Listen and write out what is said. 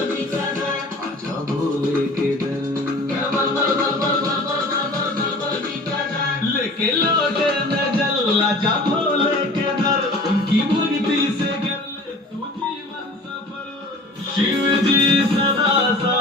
आजा भोले के दर लेके लौटे न जल आजा भोले के दर उनकी भक्ति से कर ले तू जीवन सफल शिव जी सदा सा